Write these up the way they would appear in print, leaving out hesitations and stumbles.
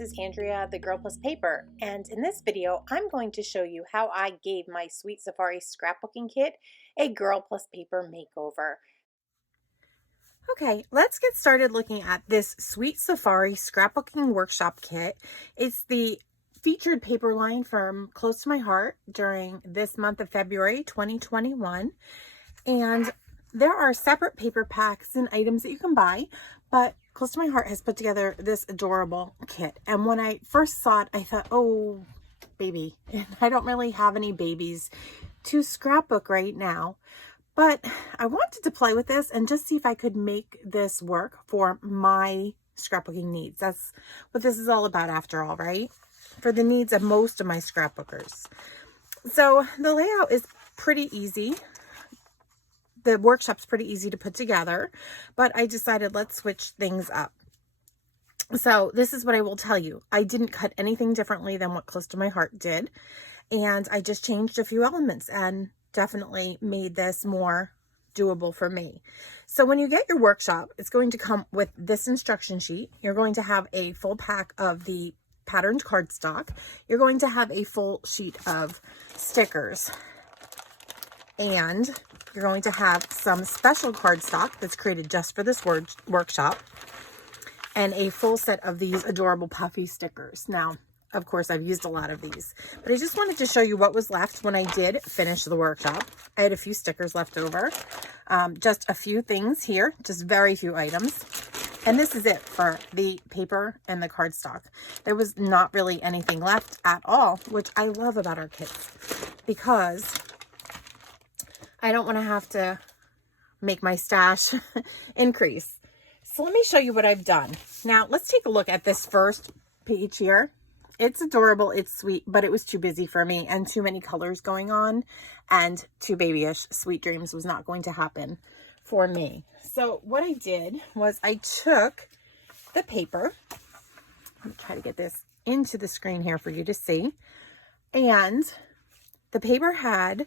this is Andrea, the Girl Plus Paper, and in this video I'm going to show you how I gave my Sweet Safari scrapbooking kit a Girl Plus Paper makeover. Okay, let's get started looking at this Sweet Safari scrapbooking workshop kit. It's the featured paper line from Close to My Heart during this month of February 2021, and there are separate paper packs and items that you can buy, but Close to My Heart has put together this adorable kit. And when I first saw it, I thought, oh, baby. And I don't really have any babies to scrapbook right now, but I wanted to play with this and just see if I could make this work for my scrapbooking needs. That's what this is all about after all, right? For the needs of most of my scrapbookers. So the layout is pretty easy. The workshop's pretty easy to put together, but I decided let's switch things up. So this is what I will tell you. I didn't cut anything differently than what Close to My Heart did, and I just changed a few elements and definitely made this more doable for me. So when you get your workshop, it's going to come with this instruction sheet. You're going to have a full pack of the patterned cardstock. You're going to have a full sheet of stickers, and you're going to have some special cardstock that's created just for this workshop, and a full set of these adorable puffy stickers. Now, of course, I've used a lot of these, but I just wanted to show you what was left when I did finish the workshop. I had a few stickers left over, just a few things here, just very few items. And this is it for the paper and the cardstock. There was not really anything left at all, which I love about our kits, because I don't want to have to make my stash increase. So let me show you what I've done. Now let's take a look at this first page here. It's adorable, it's sweet, but it was too busy for me and too many colors going on and too babyish. Sweet Dreams was not going to happen for me. So what I did was I took the paper. Let me try to get this into the screen here for you to see. And the paper had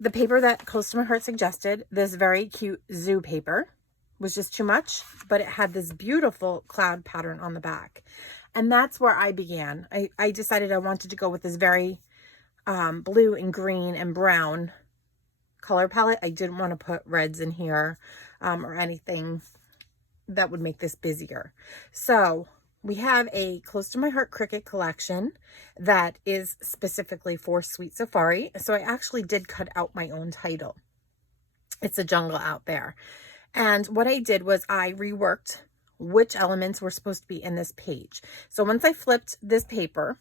the paper that Close to My Heart suggested, this very cute zoo paper, was just too much, but it had this beautiful cloud pattern on the back. And that's where I began. I decided I wanted to go with this very blue and green and brown color palette. I didn't want to put reds in here or anything that would make this busier. So we have a Close to My Heart CRICUT collection that is specifically for Sweet Safari. So I actually did cut out my own title. It's a jungle out there. And what I did was I reworked which elements were supposed to be in this page. So once I flipped this paper,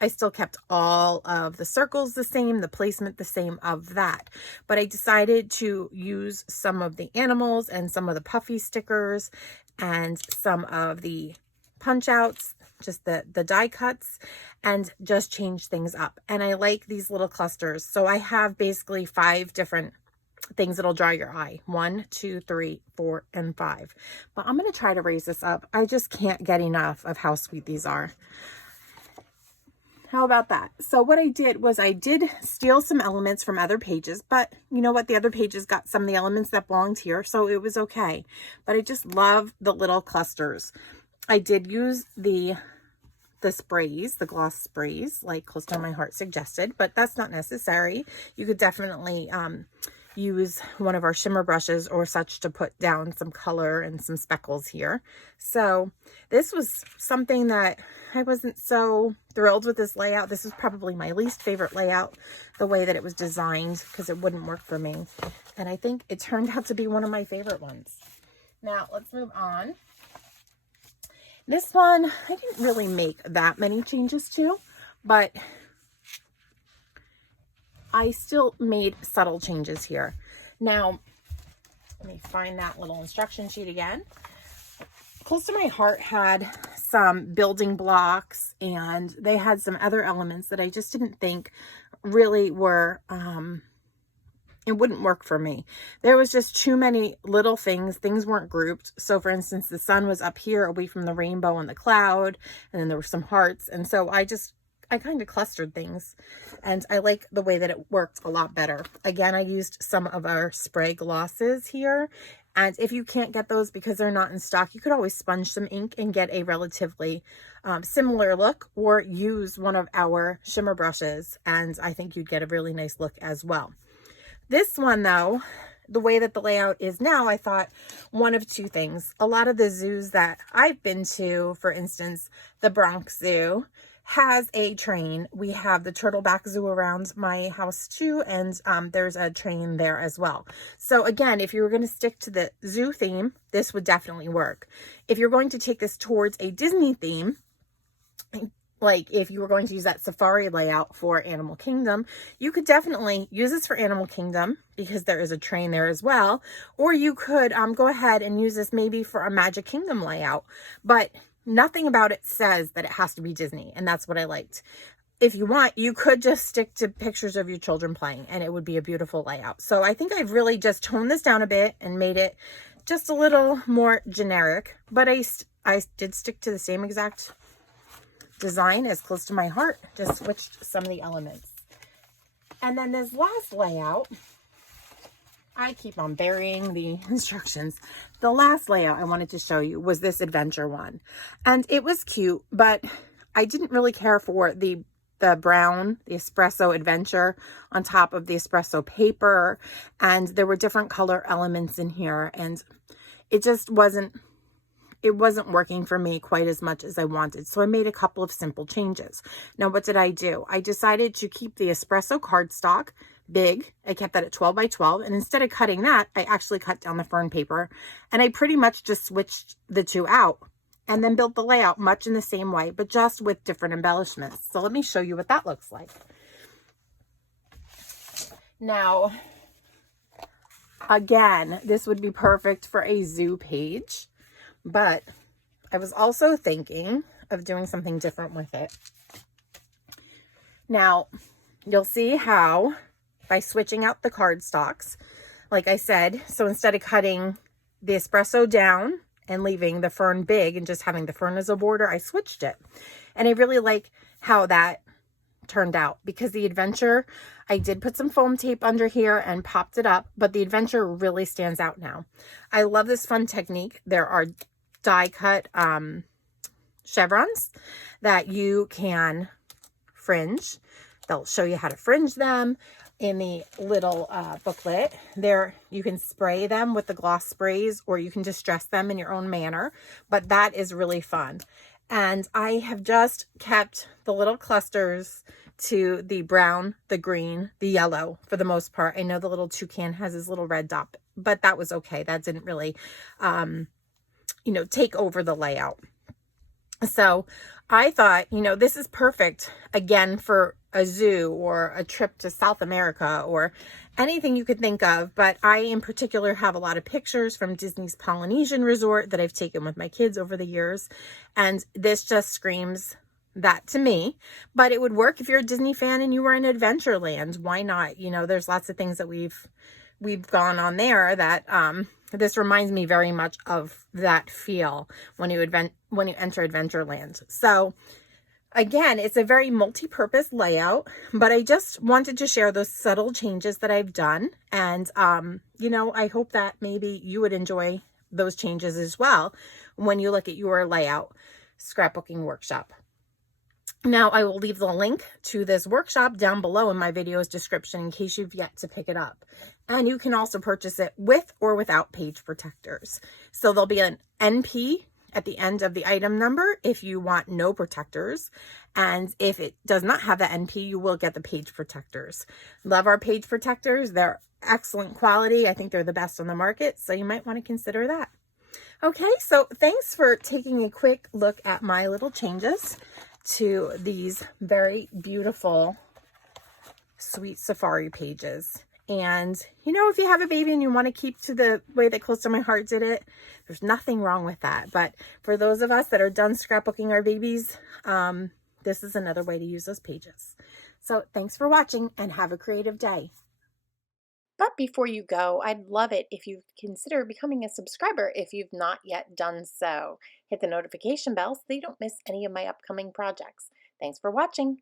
I still kept all of the circles the same, the placement the same of that. But I decided to use some of the animals and some of the puffy stickers and some of the punch outs, just the die cuts, and just change things up. And I like these little clusters. So I have basically 5 different things that'll draw your eye. 1, 2, 3, 4, and 5. But I'm going to try to raise this up. I just can't get enough of how sweet these are. How about that? So what I did was I did steal some elements from other pages, but you know what? The other pages got some of the elements that belonged here, so it was okay. But I just love the little clusters. I did use the sprays, the gloss sprays, like Close to My Heart suggested, but that's not necessary. You could definitely use one of our shimmer brushes or such to put down some color and some speckles here. So this was something that I wasn't so thrilled with this layout. This is probably my least favorite layout, the way that it was designed, because it wouldn't work for me. And I think it turned out to be one of my favorite ones. Now let's move on. This one, I didn't really make that many changes to, but I still made subtle changes here. Now, let me find that little instruction sheet again. Close to My Heart had some building blocks, and they had some other elements that I just didn't think really were, it wouldn't work for me. There was just too many little things. Things weren't grouped. So for instance, the sun was up here away from the rainbow and the cloud, and then there were some hearts. And so I kind of clustered things, and I like the way that it worked a lot better. Again, I used some of our spray glosses here, And if you can't get those because they're not in stock, you could always sponge some ink and get a relatively similar look, or use one of our shimmer brushes, and I think you'd get a really nice look as well. This one though, the way that the layout is now, I thought one of two things. A lot of the zoos that I've been to, for instance, the Bronx Zoo, has a train. We have the Turtleback Zoo around my house too, and there's a train there as well. So again, if you were going to stick to the zoo theme, this would definitely work. If you're going to take this towards a Disney theme, like if you were going to use that safari layout for Animal Kingdom, you could definitely use this for Animal Kingdom because there is a train there as well. Or you could go ahead and use this maybe for a Magic Kingdom layout, but nothing about it says that it has to be Disney, and that's what I liked. If you want, you could just stick to pictures of your children playing, and it would be a beautiful layout. So I think I've really just toned this down a bit and made it just a little more generic, but I did stick to the same exact design as close to my heart, just switched some of the elements. And then this last layout, I keep on burying the instructions. The last layout I wanted to show you was this adventure one, and it was cute, but I didn't really care for the brown, the espresso adventure on top of the espresso paper, and there were different color elements in here, and it just wasn't working for me quite as much as I wanted. So I made a couple of simple changes. Now, what did I do? I decided to keep the espresso cardstock big. I kept that at 12 by 12. And instead of cutting that, I actually cut down the fern paper, and I pretty much just switched the two out and then built the layout much in the same way, but just with different embellishments. So let me show you what that looks like. Now, again, this would be perfect for a zoo page, but I was also thinking of doing something different with it. Now, you'll see how by switching out the cardstocks, like I said, so instead of cutting the espresso down and leaving the fern big and just having the fern as a border, I switched it. And I really like how that turned out, because the adventure, I did put some foam tape under here and popped it up, but the adventure really stands out now. I love this fun technique. There are die cut chevrons that you can fringe. They'll show you how to fringe them in the little booklet. There, you can spray them with the gloss sprays, or you can distress them in your own manner, but that is really fun. And I have just kept the little clusters to the brown, the green, the yellow for the most part. I know the little toucan has his little red dot, but that was okay. That didn't really, take over the layout. So I thought, this is perfect again for a zoo or a trip to South America or anything you could think of. But I in particular have a lot of pictures from Disney's Polynesian Resort that I've taken with my kids over the years. And this just screams that to me. But it would work if you're a Disney fan and you were in Adventureland. Why not? There's lots of things that we've gone on there that this reminds me very much of that feel when you enter Adventureland. So again, it's a very multi-purpose layout, but I just wanted to share those subtle changes that I've done. And, I hope that maybe you would enjoy those changes as well when you look at your layout scrapbooking workshop. Now, I will leave the link to this workshop down below in my video's description in case you've yet to pick it up. And you can also purchase it with or without page protectors. So there'll be an NP at the end of the item number if you want no protectors. And if it does not have the NP, you will get the page protectors. Love our page protectors. They're excellent quality. I think they're the best on the market. So you might want to consider that. Okay, so thanks for taking a quick look at my little changes to these very beautiful Sweet Safari pages. And, if you have a baby and you want to keep to the way that Close to My Heart did it, there's nothing wrong with that. But for those of us that are done scrapbooking our babies, this is another way to use those pages. So thanks for watching and have a creative day. But before you go, I'd love it if you consider becoming a subscriber if you've not yet done so. Hit the notification bell so that you don't miss any of my upcoming projects. Thanks for watching.